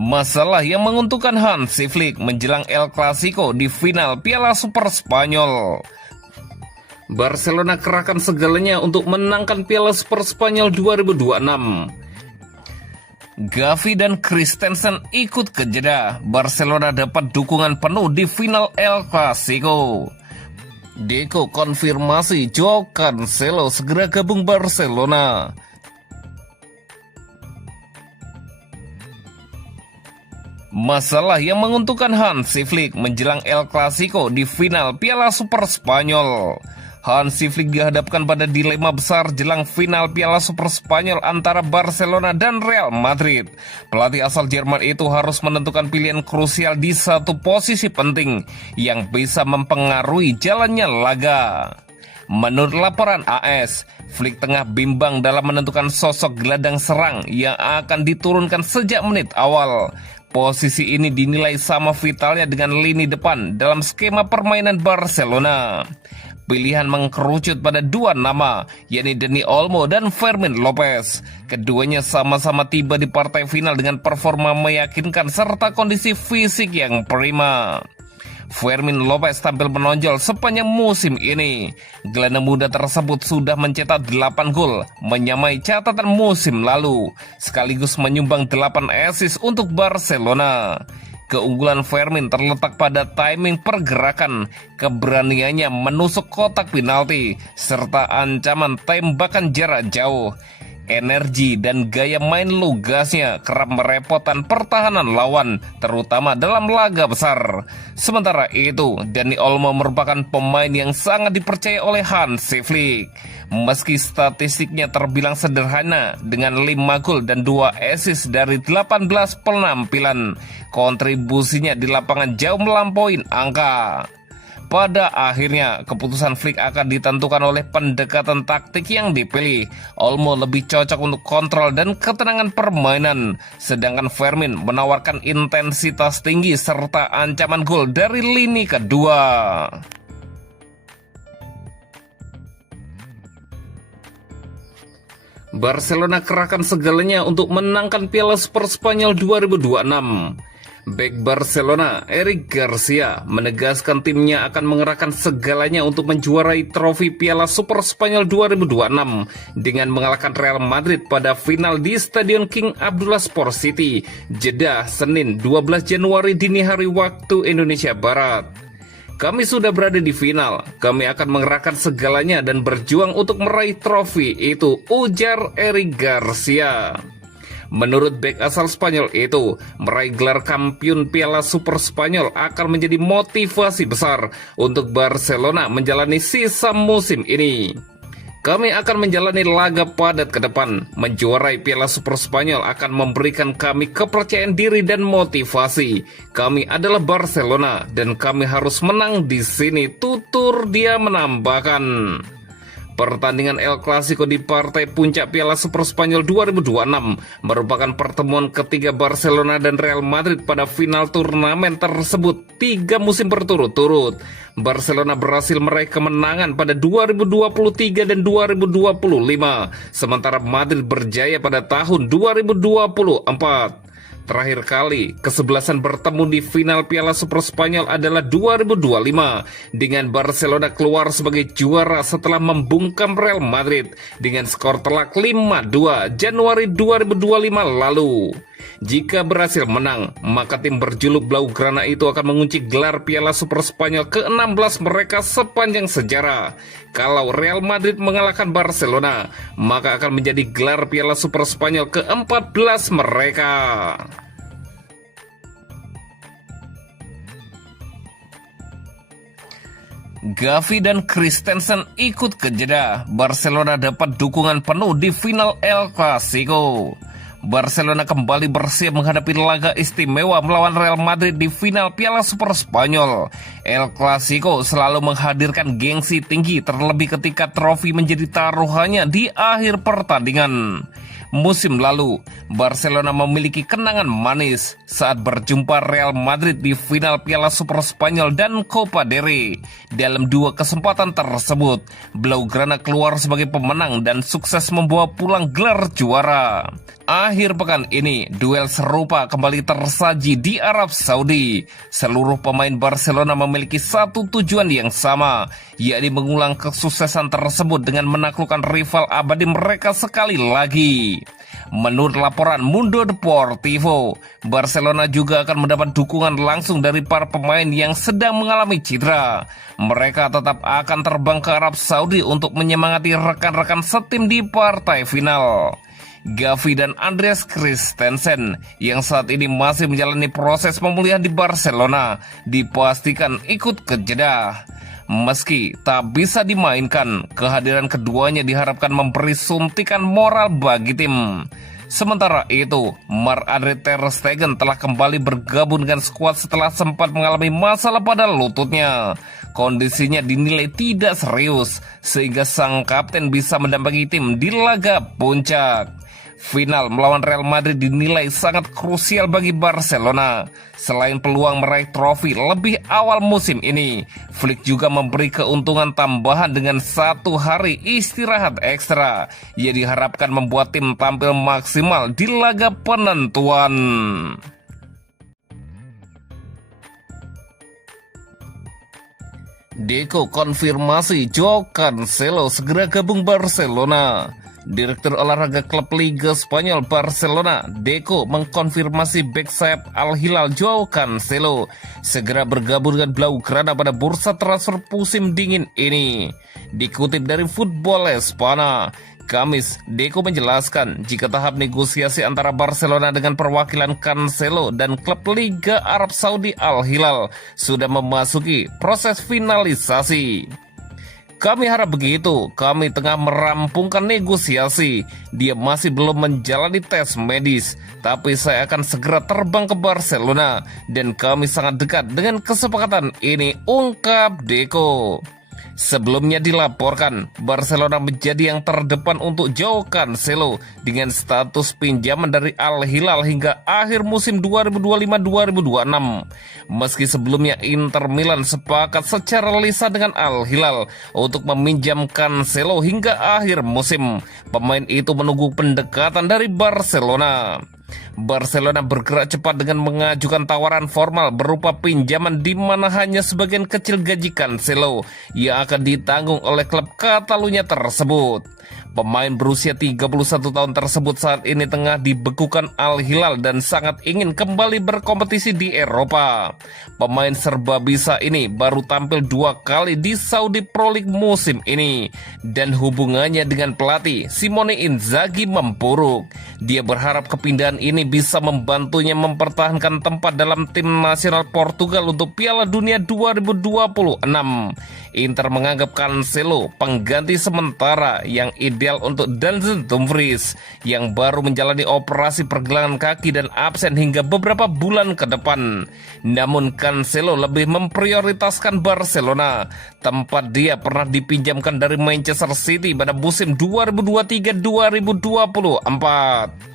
Masalah yang menguntungkan Hansi Flick menjelang El Clasico di final Piala Super Spanyol. Barcelona kerahkan segalanya untuk menangkan Piala Super Spanyol 2026. Gavi dan Christensen ikut ke Jeddah. Barcelona dapat dukungan penuh di final El Clasico. Deco konfirmasi Joao Cancelo segera gabung Barcelona. Masalah yang menguntungkan Hansi Flick menjelang El Clasico di final Piala Super Spanyol. Hansi Flick dihadapkan pada dilema besar jelang final Piala Super Spanyol antara Barcelona dan Real Madrid. Pelatih asal Jerman itu harus menentukan pilihan krusial di satu posisi penting yang bisa mempengaruhi jalannya laga. Menurut laporan AS, Flick tengah bimbang dalam menentukan sosok gelandang serang yang akan diturunkan sejak menit awal. Posisi ini dinilai sama vitalnya dengan lini depan dalam skema permainan Barcelona. Pilihan mengkerucut pada dua nama, yakni Dani Olmo dan Fermin Lopez. Keduanya sama-sama tiba di partai final dengan performa meyakinkan serta kondisi fisik yang prima. Fermin Lopez tampil menonjol sepanjang musim ini. Gelandang muda tersebut sudah mencetak 8 gol, menyamai catatan musim lalu, sekaligus menyumbang 8 assist untuk Barcelona. Keunggulan Fermin terletak pada timing pergerakan, keberaniannya menusuk kotak penalti, serta ancaman tembakan jarak jauh. Energi dan gaya main lugasnya kerap merepotkan pertahanan lawan, terutama dalam laga besar. Sementara itu, Dani Olmo merupakan pemain yang sangat dipercaya oleh Hansi Flick. Meski statistiknya terbilang sederhana dengan 5 gol dan 2 assist dari 18 penampilan, kontribusinya di lapangan jauh melampaui angka. Pada akhirnya, keputusan Flick akan ditentukan oleh pendekatan taktik yang dipilih. Olmo lebih cocok untuk kontrol dan ketenangan permainan, sedangkan Fermin menawarkan intensitas tinggi serta ancaman gol dari lini kedua. Barcelona kerahkan segalanya untuk menangkan Piala Super Spanyol 2026. Bek Barcelona, Eric Garcia, menegaskan timnya akan mengerahkan segalanya untuk menjuarai trofi Piala Super Spanyol 2026 dengan mengalahkan Real Madrid pada final di Stadion King Abdullah Sport City, Jeddah, Senin 12 Januari dini hari waktu Indonesia Barat. Kami sudah berada di final, kami akan mengerahkan segalanya dan berjuang untuk meraih trofi itu, ujar Eric Garcia. Menurut bek asal Spanyol itu, meraih gelar kampiun Piala Super Spanyol akan menjadi motivasi besar untuk Barcelona menjalani sisa musim ini. Kami akan menjalani laga padat ke depan. Menjuarai Piala Super Spanyol akan memberikan kami kepercayaan diri dan motivasi. Kami adalah Barcelona dan kami harus menang di sini, tutur dia menambahkan. Pertandingan El Clasico di partai puncak Piala Super Spanyol 2026 merupakan pertemuan ketiga Barcelona dan Real Madrid pada final turnamen tersebut 3 musim berturut-turut. Barcelona berhasil meraih kemenangan pada 2023 dan 2025, sementara Madrid berjaya pada tahun 2024. Terakhir kali kesebelasan bertemu di final Piala Super Spanyol adalah 2025 dengan Barcelona keluar sebagai juara setelah membungkam Real Madrid dengan skor telak 5-2 Januari 2025 lalu. Jika berhasil menang, maka tim berjuluk Blaugrana itu akan mengunci gelar Piala Super Spanyol ke-16 mereka sepanjang sejarah. Kalau Real Madrid mengalahkan Barcelona, maka akan menjadi gelar Piala Super Spanyol ke-14 mereka. Gavi dan Christensen ikut ke Jeddah. Barcelona dapat dukungan penuh di final El Clasico. Barcelona kembali bersiap menghadapi laga istimewa melawan Real Madrid di final Piala Super Spanyol. El Clasico selalu menghadirkan gengsi tinggi, terlebih ketika trofi menjadi taruhannya di akhir pertandingan. Musim lalu, Barcelona memiliki kenangan manis saat berjumpa Real Madrid di final Piala Super Spanyol dan Copa del Rey. Dalam 2 kesempatan tersebut, Blaugrana keluar sebagai pemenang dan sukses membawa pulang gelar juara. akhir pekan ini, duel serupa kembali tersaji di Arab Saudi. Seluruh pemain Barcelona memiliki satu tujuan yang sama, yakni mengulang kesuksesan tersebut dengan menaklukkan rival abadi mereka sekali lagi. Menurut laporan Mundo Deportivo, Barcelona juga akan mendapat dukungan langsung dari para pemain yang sedang mengalami cedera. Mereka tetap akan terbang ke Arab Saudi untuk menyemangati rekan-rekan setim di partai final. Gavi dan Andreas Christensen yang saat ini masih menjalani proses pemulihan di Barcelona dipastikan ikut ke Jeddah. Meski tak bisa dimainkan, kehadiran keduanya diharapkan memberi suntikan moral bagi tim. Sementara itu, Marc-Andre ter Stegen telah kembali bergabung dengan skuad setelah sempat mengalami masalah pada lututnya. Kondisinya dinilai tidak serius, sehingga sang kapten bisa mendampingi tim di laga puncak. Final melawan Real Madrid dinilai sangat krusial bagi Barcelona. Selain peluang meraih trofi lebih awal musim ini, Flick juga memberi keuntungan tambahan dengan 1 hari istirahat ekstra. Ia diharapkan membuat tim tampil maksimal di laga penentuan. Deco konfirmasi Joao Cancelo segera gabung Barcelona. Direktur olahraga klub Liga Spanyol Barcelona, Deco, mengkonfirmasi bek sayap Al Hilal Joao Cancelo segera bergabung dengan Blaugrana pada bursa transfer musim dingin ini. Dikutip dari Football Espana, Kamis, Deco menjelaskan jika tahap negosiasi antara Barcelona dengan perwakilan Cancelo dan klub Liga Arab Saudi Al Hilal sudah memasuki proses finalisasi. Kami harap begitu, kami tengah merampungkan negosiasi. Dia masih belum menjalani tes medis, tapi saya akan segera terbang ke Barcelona dan kami sangat dekat dengan kesepakatan ini, ungkap Deco. Sebelumnya dilaporkan, Barcelona menjadi yang terdepan untuk Joao Cancelo dengan status pinjaman dari Al Hilal hingga akhir musim 2025-2026. Meski sebelumnya Inter Milan sepakat secara lisan dengan Al Hilal untuk meminjam Cancelo hingga akhir musim, pemain itu menunggu pendekatan dari Barcelona. Barcelona bergerak cepat dengan mengajukan tawaran formal berupa pinjaman di mana hanya sebagian kecil gaji Cancelo yang akan ditanggung oleh klub Catalunya tersebut. Pemain berusia 31 tahun tersebut saat ini tengah dibekukan Al Hilal dan sangat ingin kembali berkompetisi di Eropa. Pemain serba bisa ini baru tampil 2 kali di Saudi Pro League musim ini dan hubungannya dengan pelatih Simone Inzaghi memburuk. Dia berharap kepindahan ini bisa membantunya mempertahankan tempat dalam tim nasional Portugal untuk Piala Dunia 2026. Inter menganggap Cancelo pengganti sementara yang ideal untuk Denzel Dumfries yang baru menjalani operasi pergelangan kaki dan absen hingga beberapa bulan ke depan. Namun Cancelo lebih memprioritaskan Barcelona, tempat dia pernah dipinjamkan dari Manchester City pada musim 2023-2024.